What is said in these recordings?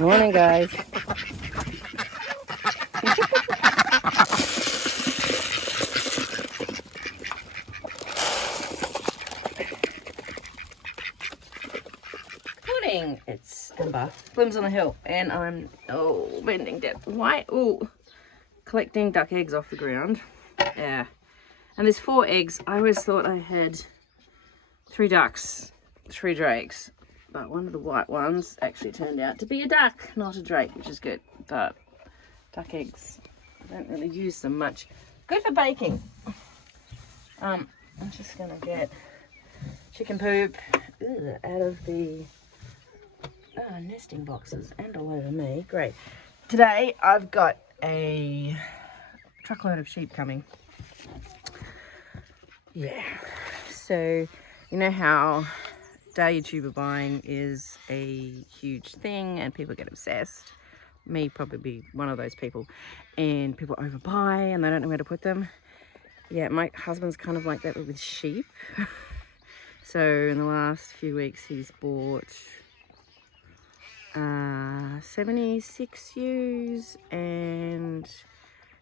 Morning, guys. Morning. It's Amber. Blim's on the hill, and I'm bending down. Why? Collecting duck eggs off the ground. Yeah. And there's 4 eggs. I always thought I had 3 ducks, 3 drakes, but one of the white ones actually turned out to be a duck, not a drake, which is good. But duck eggs, I don't really use them much. Good for baking. I'm just gonna get chicken poop out of the nesting boxes and all over me. Great. Today I've got a truckload of sheep coming. Yeah. So you know how Dahlia tuber buying is a huge thing and people get obsessed. Me probably one of those people, and people overbuy and they don't know where to put them. Yeah, my husband's kind of like that with sheep. So in the last few weeks he's bought 76 ewes, and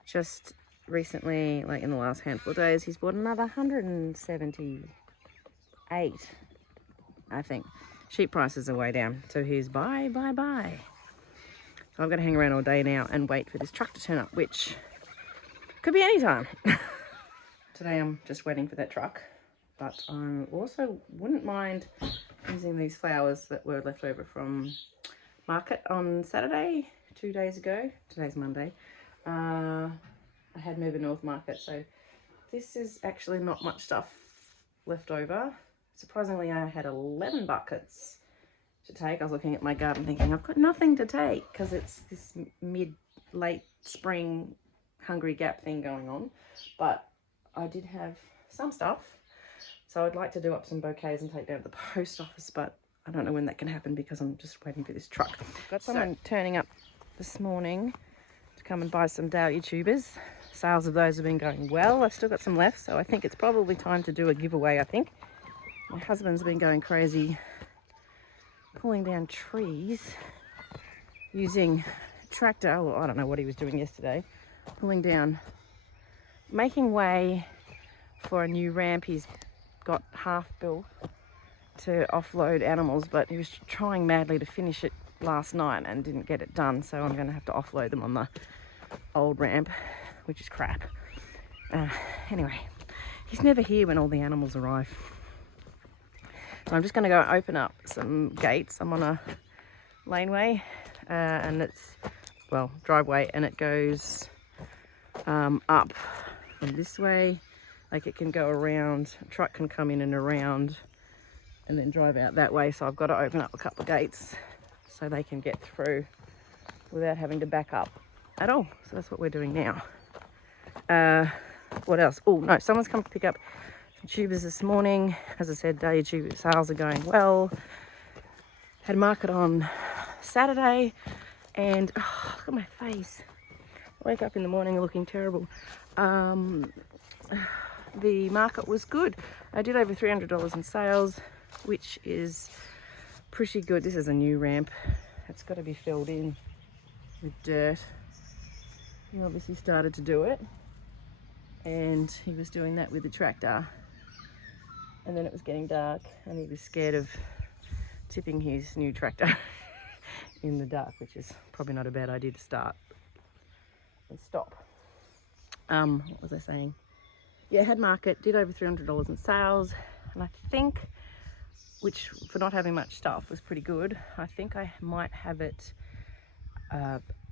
just recently, like in the last handful of days, he's bought another 178, I think. Sheep prices are way down, so he's buy. So I've got to hang around all day now and wait for this truck to turn up, which could be any time. Today I'm just waiting for that truck, but I also wouldn't mind using these flowers that were left over from market on Saturday, 2 days ago. Today's Monday. I had Move North market, so this is actually not much stuff left over. Surprisingly, I had 11 buckets to take. I was looking at my garden thinking I've got nothing to take because it's this late spring hungry gap thing going on, but I did have some stuff, so I'd like to do up some bouquets and take down to the post office, but I don't know when that can happen because I'm just waiting for this truck. Got someone turning up this morning to come and buy some Dahlia tubers. Sales of those have been going well. I've still got some left, so I think it's probably time to do a giveaway, I think. My husband's been going crazy pulling down trees using a tractor. Well, I don't know what he was doing yesterday. Pulling down, making way for a new ramp he's got half built to offload animals, but he was trying madly to finish it last night and didn't get it done, so I'm going to have to offload them on the old ramp, which is crap. Anyway, he's never here when all the animals arrive. So I'm just going to go open up some gates. I'm on a laneway and it's, well, driveway, and it goes up from this way. Like it can go around, a truck can come in and around and then drive out that way. So I've got to open up a couple of gates so they can get through without having to back up at all. So that's what we're doing now. What else? Oh no, someone's come to pick up some tubers this morning. As I said, Dahlia tuber sales are going well. Had a market on Saturday, and look at my face. I wake up in the morning looking terrible. The market was good. I did over $300 in sales, which is pretty good. This is a new ramp. It's got to be filled in with dirt. He obviously started to do it, and he was doing that with the tractor, and then it was getting dark and he was scared of tipping his new tractor in the dark, which is probably not a bad idea to start and stop. What was I saying? Yeah, had market, did over $300 in sales, and I think, which for not having much stuff was pretty good. I think I might have it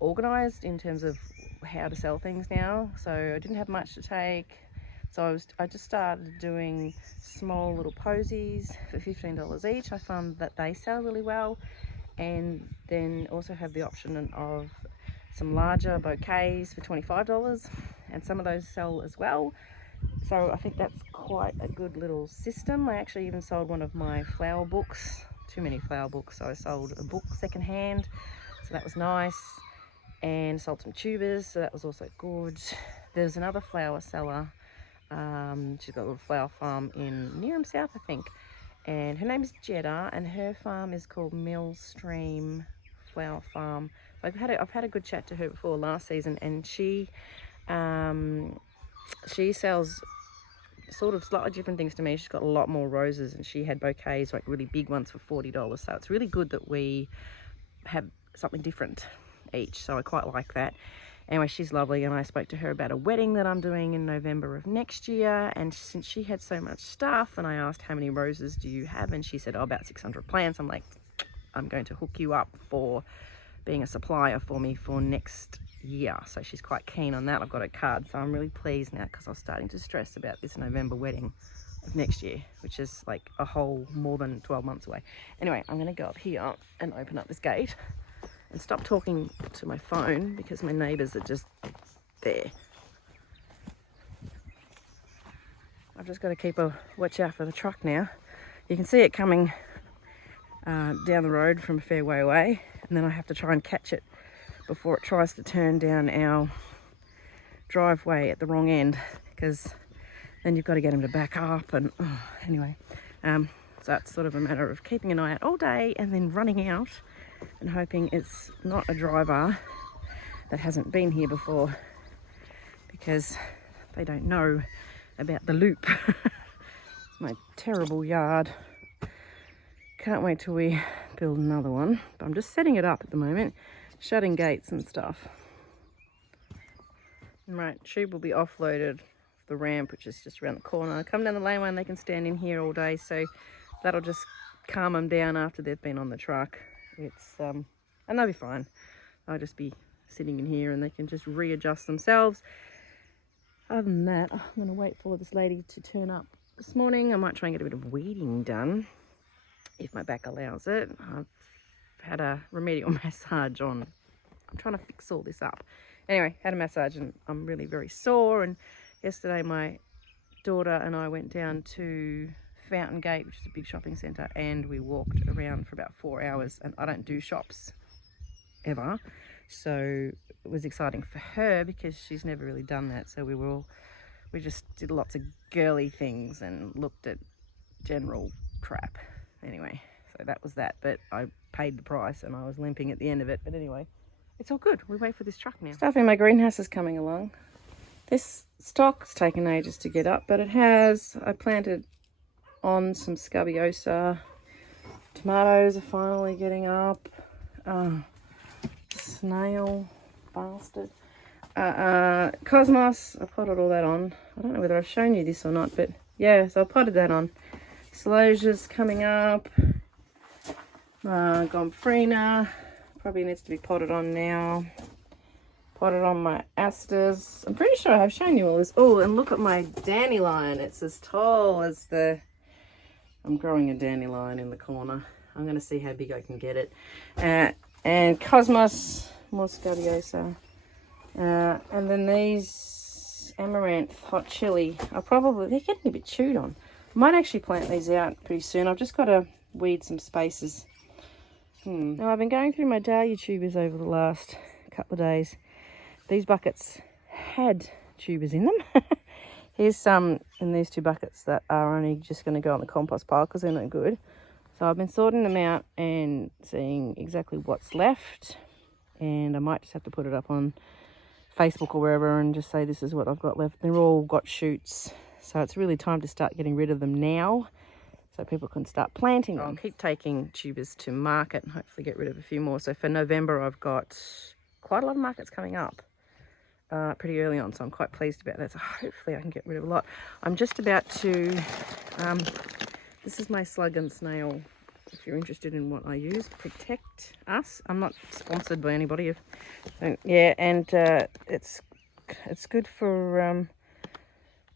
organised in terms of how to sell things now. So I didn't have much to take, so I just started doing small little posies for $15 each. I found that they sell really well, and then also have the option of some larger bouquets for $25, and some of those sell as well. So I think that's quite a good little system. I actually even sold one of my flower books. Too many flower books, so I sold a book secondhand, so that was nice, and sold some tubers, so that was also good. There's another flower seller. She's got a little flower farm in Nearham South, I think, and her name is Jeddah, and her farm is called Millstream flower farm. I've had a good chat to her before last season, and she sells sort of slightly different things to me. She's got a lot more roses, and she had bouquets, like really big ones, for $40. So it's really good that we have something different each. So I quite like that. Anyway, she's lovely, and I spoke to her about a wedding that I'm doing in November of next year. And since she had so much stuff, and I asked, how many roses do you have? And she said, oh, about 600 plants. I'm like, I'm going to hook you up for being a supplier for me for next year. So she's quite keen on that. I've got a card, so I'm really pleased now, because I was starting to stress about this November wedding of next year, which is like a whole more than 12 months away. Anyway, I'm going to go up here and open up this gate and stop talking to my phone, because my neighbours are just there. I've just got to keep a watch out for the truck now. You can see it coming down the road from a fair way away, and then I have to try and catch it before it tries to turn down our driveway at the wrong end, because then you've got to get him to back up. And anyway, so that's sort of a matter of keeping an eye out all day and then running out and hoping it's not a driver that hasn't been here before, because they don't know about the loop. It's my terrible yard. Can't wait till we build another one, but I'm just setting it up at the moment, shutting gates and stuff. Right, tube will be offloaded the ramp, which is just around the corner. Come down the laneway and they can stand in here all day, so that'll just calm them down after they've been on the truck. It's and they'll be fine. I'll just be sitting in here and they can just readjust themselves. Other than that, I'm going to wait for this lady to turn up this morning. I might try and get a bit of weeding done if my back allows it. I've had a remedial massage on. I'm trying to fix all this up. Anyway, had a massage and I'm really very sore. And yesterday my daughter and I went down to Fountain Gate, which is a big shopping centre, and we walked around for about 4 hours. And I don't do shops ever, so it was exciting for her because she's never really done that. So we just did lots of girly things and looked at general crap. Anyway, so that was that, but I paid the price and I was limping at the end of it. But anyway, it's all good. We wait for this truck now. Stuff in my greenhouse is coming along. This stock's taken ages to get up, but it has. I planted on some scabiosa. Tomatoes are finally getting up. Snail bastard. Cosmos, I potted all that on. I don't know whether I've shown you this or not, but yeah, so I potted that on. Celosia's coming up. Gomphrena probably needs to be potted on now. Potted on my asters. I'm pretty sure I've shown you all this. Oh, and look at my dandelion. It's as tall as the... I'm growing a dandelion in the corner. I'm going to see how big I can get it. And Cosmos, more scabiosa. And then these amaranth hot chili are probably... They're getting a bit chewed on. I might actually plant these out pretty soon. I've just got to weed some spaces. Now, I've been going through my Dahlia tubers over the last couple of days. These buckets had tubers in them. Here's some in these 2 buckets that are only just going to go on the compost pile because they're no good. So I've been sorting them out and seeing exactly what's left. And I might just have to put it up on Facebook or wherever and just say this is what I've got left. They're all got shoots. So it's really time to start getting rid of them now so people can start planting them. I'll keep taking tubers to market and hopefully get rid of a few more. So for November, I've got quite a lot of markets coming up pretty early on. So I'm quite pleased about that. So hopefully I can get rid of a lot. I'm just about to, this is my slug and snail. If you're interested in what I use, Protect Us. I'm not sponsored by anybody. Yeah, and it's good for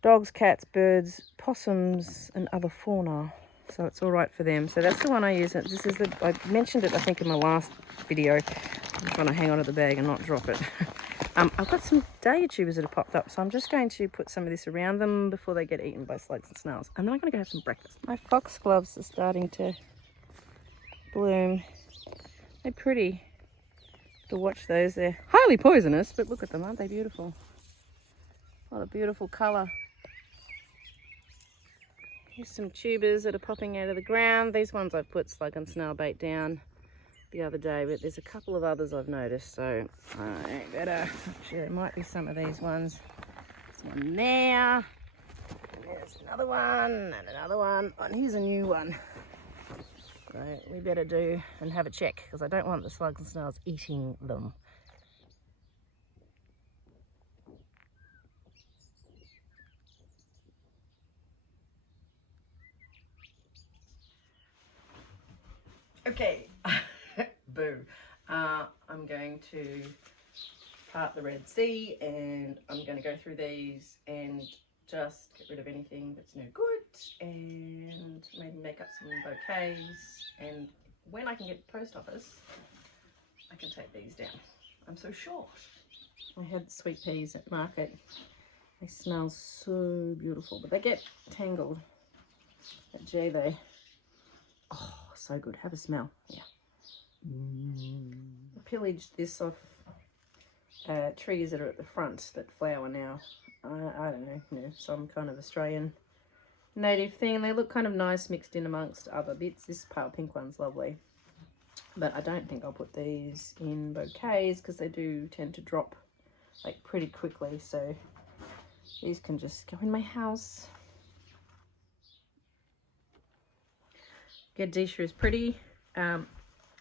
dogs, cats, birds, possums, and other fauna. So it's all right for them. So that's the one I use. This is I mentioned it, I think, in my last video. I'm trying to hang on to the bag and not drop it. I've got some Dahlia tubers that have popped up, so I'm just going to put some of this around them before they get eaten by slugs and snails. And then I'm going to go have some breakfast. My foxgloves are starting to bloom. They're pretty to watch those. They're highly poisonous, but look at them, aren't they beautiful? What a beautiful colour. Here's some tubers that are popping out of the ground. These ones I've put slug and snail bait down the other day, but there's a couple of others I've noticed, so I better, actually there might be some of these ones. There's one there, and there's another one, and another one, and here's a new one. So we better do and have a check, because I don't want the slugs and snails eating them. Okay, boo. I'm going to part the Red Sea, and I'm going to go through these and just get rid of anything that's no good, and maybe make up some bouquets, and when I can get to the post office I can take these down. I'm so short. I had sweet peas at market. They smell so beautiful, but they get tangled. But gee, they, oh, so good. Have a smell. Yeah. I pillaged this off trees that are at the front that flower now. I don't know, you know, some kind of Australian native thing. They look kind of nice mixed in amongst other bits. This pale pink one's lovely, but I don't think I'll put these in bouquets because they do tend to drop like pretty quickly, so these can just go in my house. Gadisha is pretty. I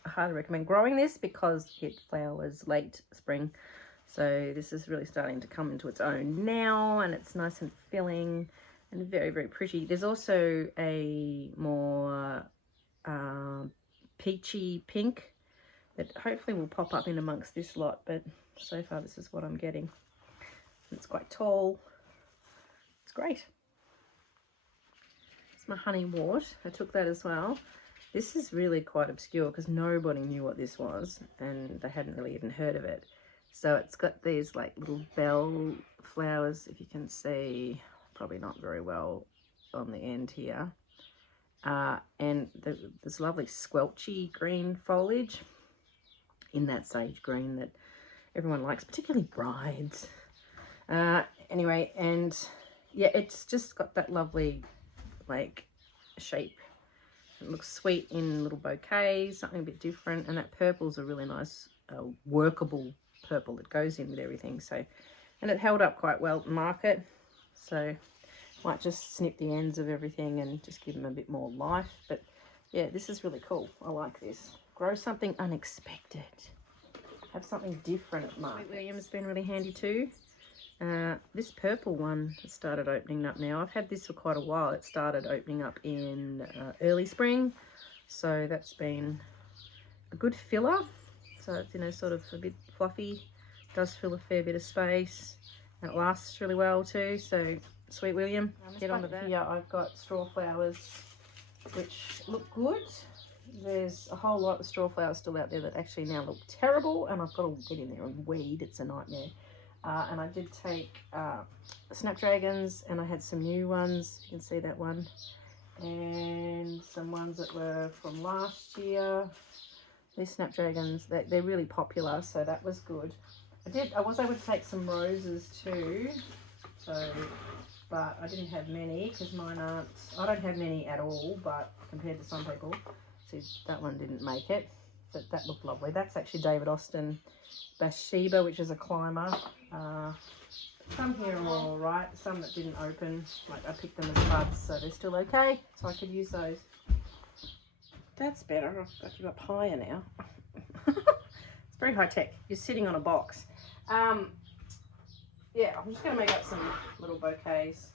highly recommend growing this because it flowers late spring. So this is really starting to come into its own now, and it's nice and filling and very, very pretty. There's also a more peachy pink that hopefully will pop up in amongst this lot, but so far this is what I'm getting. It's quite tall. It's great. It's my honey wart. I took that as well. This is really quite obscure because nobody knew what this was, and they hadn't really even heard of it. So it's got these like little bell flowers, if you can see, probably not very well on the end here. And this lovely squelchy green foliage in that sage green that everyone likes, particularly brides. Anyway, and yeah, it's just got that lovely like shape. It looks sweet in little bouquets, something a bit different, and that purple's a really nice workable purple that goes in with everything. So, and it held up quite well at the market, so might just snip the ends of everything and just give them a bit more life. But yeah, this is really cool. I like this. Grow something unexpected, have something different at market. Sweet William's been really handy too. This purple one has started opening up now. I've had this for quite a while. It started opening up in early spring, so that's been a good filler. So it's, you know, sort of a bit fluffy, does fill a fair bit of space, and it lasts really well too. So Sweet William, get on to that. Here I've got straw flowers which look good. There's a whole lot of straw flowers still out there that actually now look terrible, and I've got to get in there and weed. It's a nightmare. And I did take snapdragons, and I had some new ones. You can see that one, and some ones that were from last year. These snapdragons, they're really popular, so that was good. I was able to take some roses too, so, but I didn't have many because mine aren't. I don't have many at all, but compared to some people, see that one didn't make it, but that looked lovely. That's actually David Austin Bathsheba, which is a climber. Some here are all right, some that didn't open, like I picked them as buds, so they're still okay, so I could use those. That's better. I've got you up higher now. It's very high tech. You're sitting on a box. Yeah, I'm just going to make up some little bouquets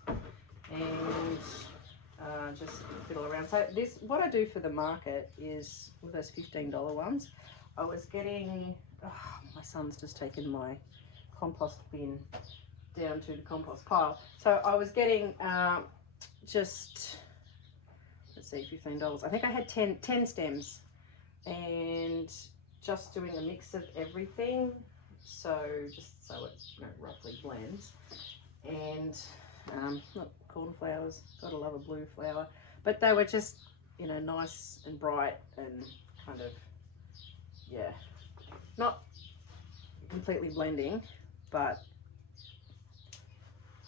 and just fiddle around. So this, what I do for the market is with those $15 ones, I was getting, my son's just taken my compost bin down to the compost pile. So I was getting just, let's see, $15. I think I had 10 stems, and just doing a mix of everything. So just so it, you know, roughly blends. And look, cornflowers, gotta love a blue flower. But they were just, you know, nice and bright and kind of, yeah, not completely blending, but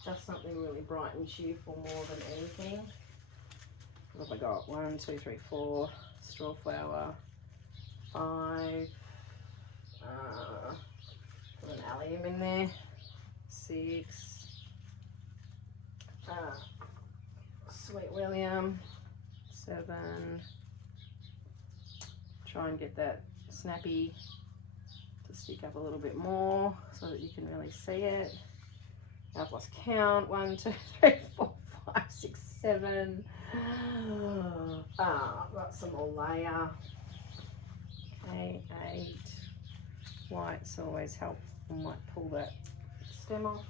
just something really bright and cheerful more than anything. What have I got? 1, 2, 3, 4 straw flower, 5, put an allium in there, 6, Sweet William, 7, try and get that snappy to stick up a little bit more so that you can really see it. I've lost count, 1, 2, 3, 4, 5, 6, 7. Got some more layer. Okay, 8. Whites always help. I might pull that stem off.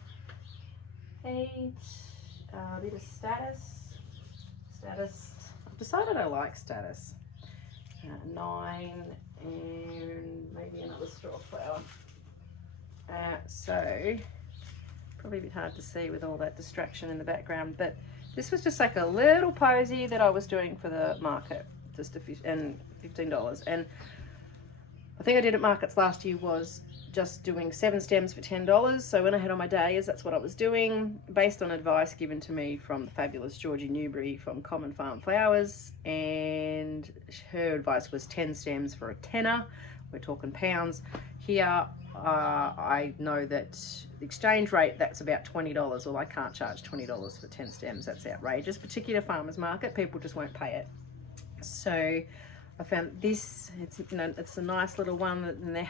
8. A bit of status. I've decided I like status. 9, and maybe another straw flower. So probably a bit hard to see with all that distraction in the background, but this was just like a little posy that I was doing for the market, just and $15. And I think I did at markets last year was just doing 7 stems for $10. So when I had on my days, that's what I was doing, based on advice given to me from the fabulous Georgie Newbury from Common Farm Flowers, and her advice was 10 stems for a tenner. We're talking pounds. Here, I know that the exchange rate, that's about $20. Well, I can't charge $20 for 10 stems. That's outrageous. Particular farmers market, people just won't pay it. So I found this, it's, you know, it's a nice little one, and they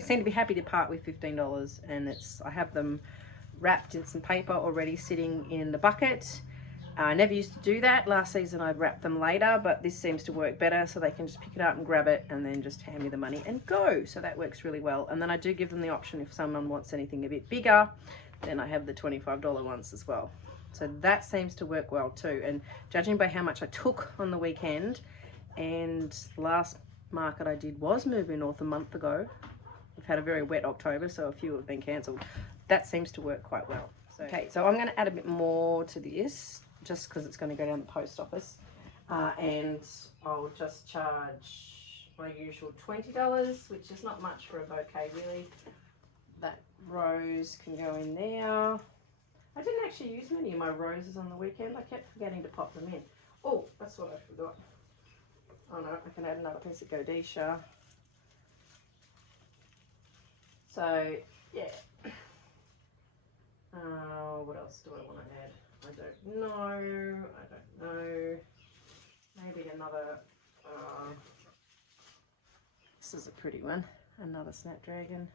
seem to be happy to part with $15. And I have them wrapped in some paper already sitting in the bucket. I never used to do that. Last season I'd wrap them later, but this seems to work better, so they can just pick it up and grab it and then just hand me the money and go. So that works really well. And then I do give them the option, if someone wants anything a bit bigger, then I have the $25 ones as well. So that seems to work well too. And judging by how much I took on the weekend, and the last market I did was moving north a month ago. We've had a very wet October, so a few have been cancelled. That seems to work quite well. So, okay, so I'm going to add a bit more to this, just because it's going to go down the post office, and I'll just charge my usual $20, which is not much for a bouquet really. That rose can go in there. I didn't actually use many of my roses on the weekend. I kept forgetting to pop them in. Oh, that's what I forgot. Oh no, I can add another piece of Godisha. So yeah. What else do I want to add? I don't know. Maybe another, this is a pretty one, another snapdragon.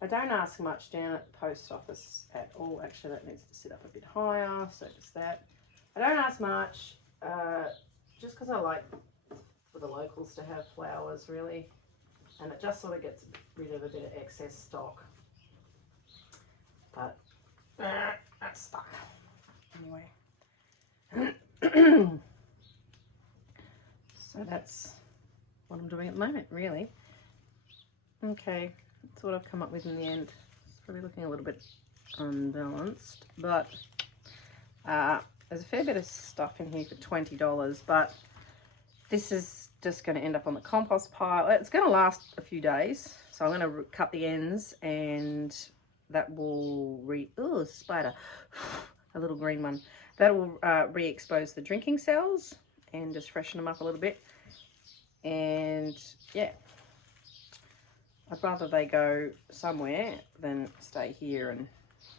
I don't ask much down at the post office at all. Actually, that needs to sit up a bit higher, so just that. I don't ask much, just because I like for the locals to have flowers really, and it just sort of gets rid of a bit of excess stock. But that's stuck. Anyway, so that's what I'm doing at the moment, really. Okay, that's what I've come up with in the end. It's probably looking a little bit unbalanced, but there's a fair bit of stuff in here for $20, but this is just going to end up on the compost pile. It's going to last a few days, so I'm going to cut the ends, and that will oh, spider, a little green one. That will re-expose the drinking cells and just freshen them up a little bit. And yeah, I'd rather they go somewhere than stay here and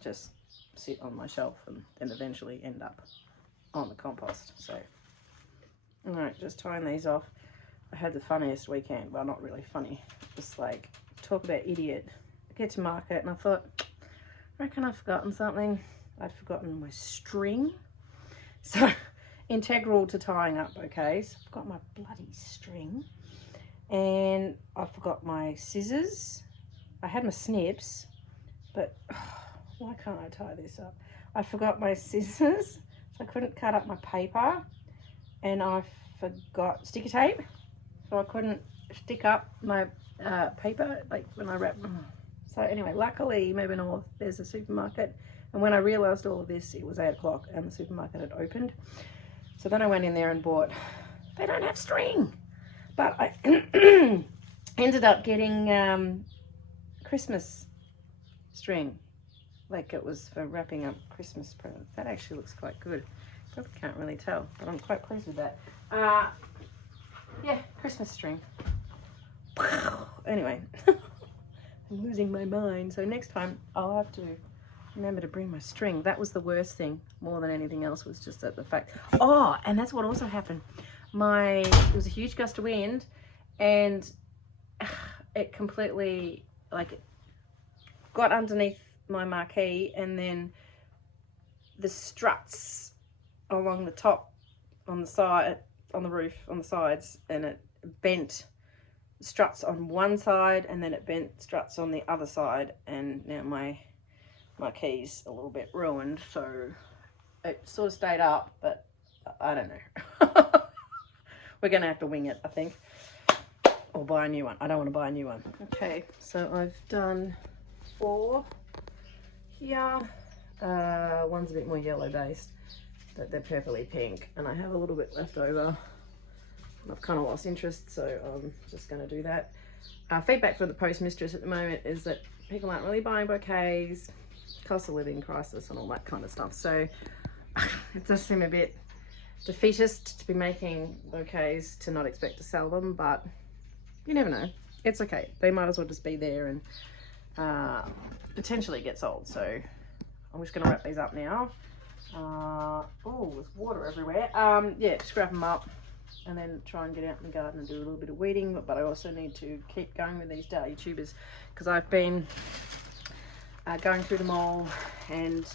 just sit on my shelf and then eventually end up on the compost. So, all right, just tying these off. I had the funniest weekend. Well, not really funny, just like, talk about idiot. I get to market and I thought, I reckon I've forgotten something. I'd forgotten my string. So integral to tying up bouquets. I've got my bloody string, and I forgot my scissors. I had my snips, but why can't I tie this up? I forgot my scissors, so I couldn't cut up my paper, and I forgot sticker tape, so I couldn't stick up my paper like when I wrap. So anyway, luckily, moving north, there's a supermarket, and when I realised all of this, it was 8 o'clock and the supermarket had opened. So then I went in there and bought, they don't have string, but I ended up getting Christmas string, like it was for wrapping up Christmas presents. That actually looks quite good. Probably can't really tell, but I'm quite pleased with that. Yeah, Christmas string. Anyway, I'm losing my mind. So next time I'll have to remember to bring my string. That was the worst thing, more than anything else, was just that the fact. Oh, and that's what also happened. There was a huge gust of wind, and it completely got underneath my marquee, and then the struts along the top, on the side, on the roof, on the sides, and it bent struts on one side, and then it bent struts on the other side, and now my key's a little bit ruined. So it sort of stayed up, but I don't know. We're gonna have to wing it, I think, or buy a new one. I don't want to buy a new one. Okay, so I've done 4 here. One's a bit more yellow based, but they're purpley pink, and I have a little bit left over. I've kind of lost interest, so I'm just going to do that. Feedback from the postmistress at the moment is that people aren't really buying bouquets, cost of living crisis and all that kind of stuff. So it does seem a bit defeatist to be making bouquets to not expect to sell them, but you never know. It's okay. They might as well just be there and potentially get sold. So I'm just going to wrap these up now. Oh, there's water everywhere. Yeah, just grab them up and then try and get out in the garden and do a little bit of weeding. But I also need to keep going with these Dahlia tubers, because I've been going through them all, and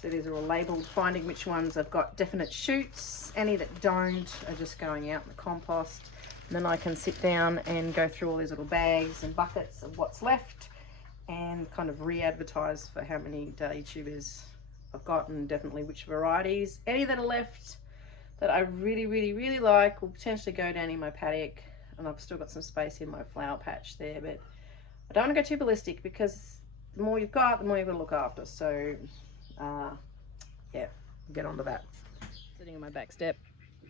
so these are all labelled, finding which ones have got definite shoots. Any that don't are just going out in the compost. And then I can sit down and go through all these little bags and buckets of what's left, and kind of re-advertise for how many Dahlia tubers I've got, and definitely which varieties. Any that are left that I really, really, really like will potentially go down in my paddock, and I've still got some space in my flower patch there, but I don't want to go too ballistic, because the more you've got, the more you've got to look after. So yeah, get onto that. Sitting on my back step,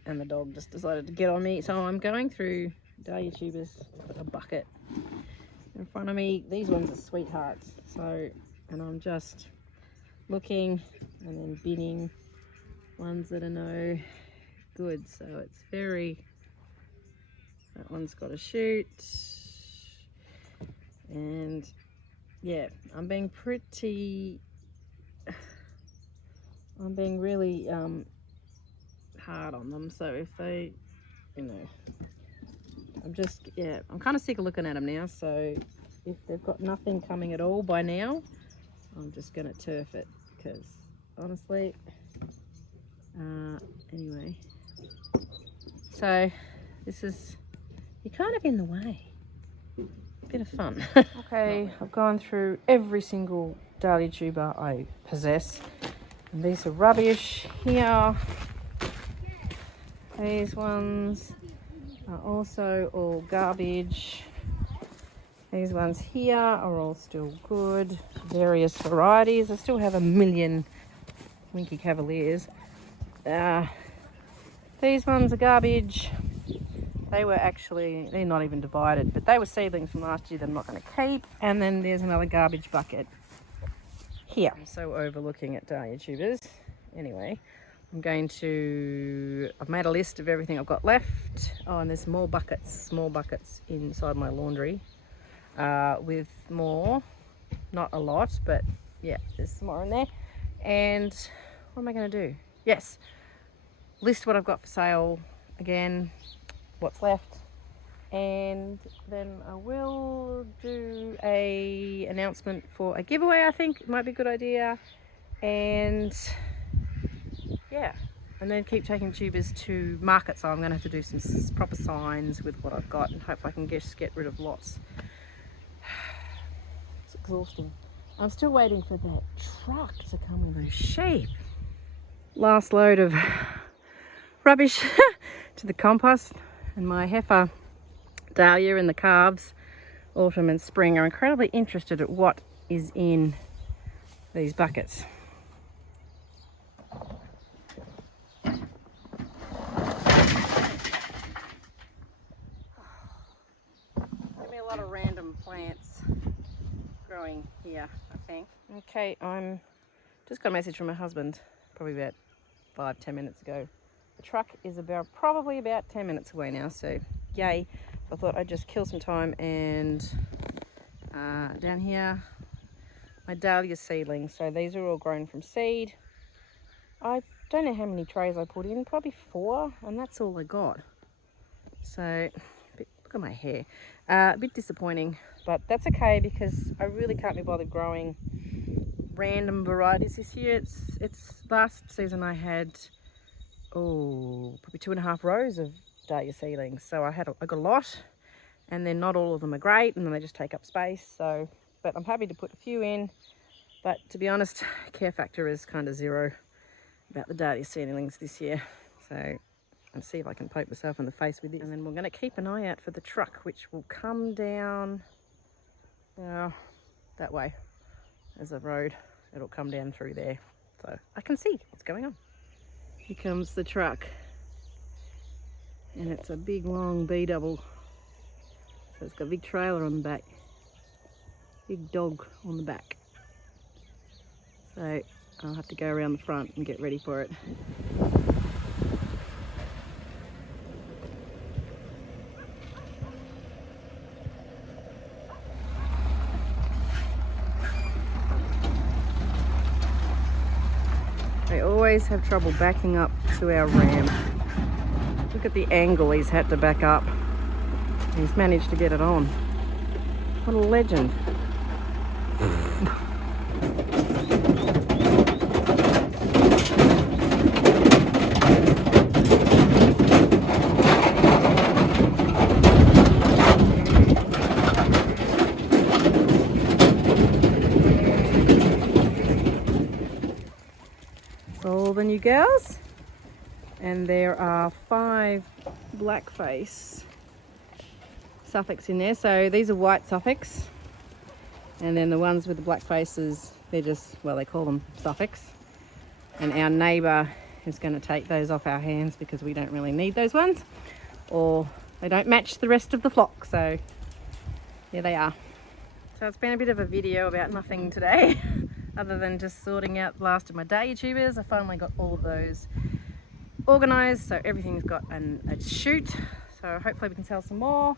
and the dog just decided to get on me, so I'm going through Dahlia tubers with a bucket in front of me. These ones are sweethearts, so, and I'm just looking and then binning ones that are no good. So it's very, that one's got a shoot, and yeah, I'm being really hard on them. So if they, you know, I'm kind of sick of looking at them now. So if they've got nothing coming at all by now, I'm just going to turf it, because honestly, anyway, so this is, you're kind of in the way. Bit of fun. Okay, I've gone through every single Dahlia tuber I possess, and these are rubbish here. These ones are also all garbage. These ones here are all still good, various varieties. I still have a million Winky Cavaliers. These ones are garbage. They're not even divided, but they were seedlings from last year that I'm not going to keep. And then there's another garbage bucket here. I'm so overlooking at Dahlia tubers. Anyway, I've made a list of everything I've got left. Oh, and there's more buckets, small buckets inside my laundry with more, not a lot, but yeah, there's some more in there. And what am I going to do? Yes, list what I've got for sale again, what's left, and then I will do a announcement for a giveaway. I think it might be a good idea, and yeah, and then keep taking tubers to market. So I'm going to have to do some proper signs with what I've got, and hope I can just get rid of lots. It's exhausting. I'm still waiting for that truck to come with those sheep. Last load of rubbish to the compost, and my heifer Dahlia and the calves, autumn and spring, are incredibly interested at what is in these buckets. There's gonna be a lot of random plants growing here, I think. Okay, I'm just got a message from my husband, probably about 5-10 minutes ago. The truck is probably about 10 minutes away now, so yay. I thought I'd just kill some time. And down here, my Dahlia seedlings. So these are all grown from seed. I don't know how many trays I put in, probably 4, and that's all I got. So look at my hair. A bit disappointing, but that's okay because I really can't be bothered growing random varieties this year. It's last season I had probably 2.5 rows of Dahlia seedlings, so I got a lot, and then not all of them are great, and then they just take up space. So, but I'm happy to put a few in. But to be honest, care factor is kind of 0 about the Dahlia seedlings this year. So I'll see if I can poke myself in the face with this. And then we're going to keep an eye out for the truck, which will come down that way. There's a road. It'll come down through there, so I can see what's going on. Here comes the truck, and it's a big long B double. So it's got a big trailer on the back, big dog on the back. So I'll have to go around the front and get ready for it. They always have trouble backing up to our ram. Look at the angle he's had to back up. He's managed to get it on. What a legend. All the new girls, and there are 5 blackface Suffolks in there. So these are white Suffolks, and then the ones with the black faces, they're just, well, they call them Suffolks. And our neighbour is going to take those off our hands because we don't really need those ones, or they don't match the rest of the flock. So here they are. So it's been a bit of a video about nothing today. Other than just sorting out the last of my Dahlia tubers. I finally got all of those organised, so everything's got a chute. So hopefully we can sell some more.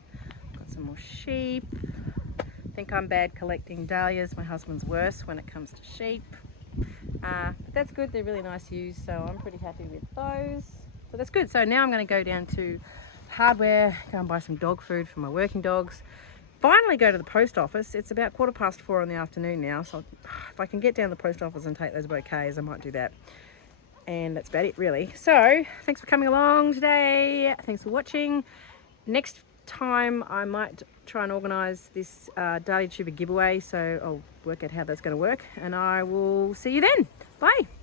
Got some more sheep. I think I'm bad collecting dahlias. My husband's worse when it comes to sheep. But that's good. They're really nice to use, so I'm pretty happy with those. So that's good. So now I'm going to go down to hardware, go and buy some dog food for my working dogs. Finally go to the post office. It's about 4:15 in the afternoon now, so if I can get down to the post office and take those bouquets, I might do that. And that's about it, really. So thanks for coming along today. Thanks for watching. Next time I might try and organise this Dahlia tuber giveaway, so I'll work out how that's going to work, and I will see you then. Bye.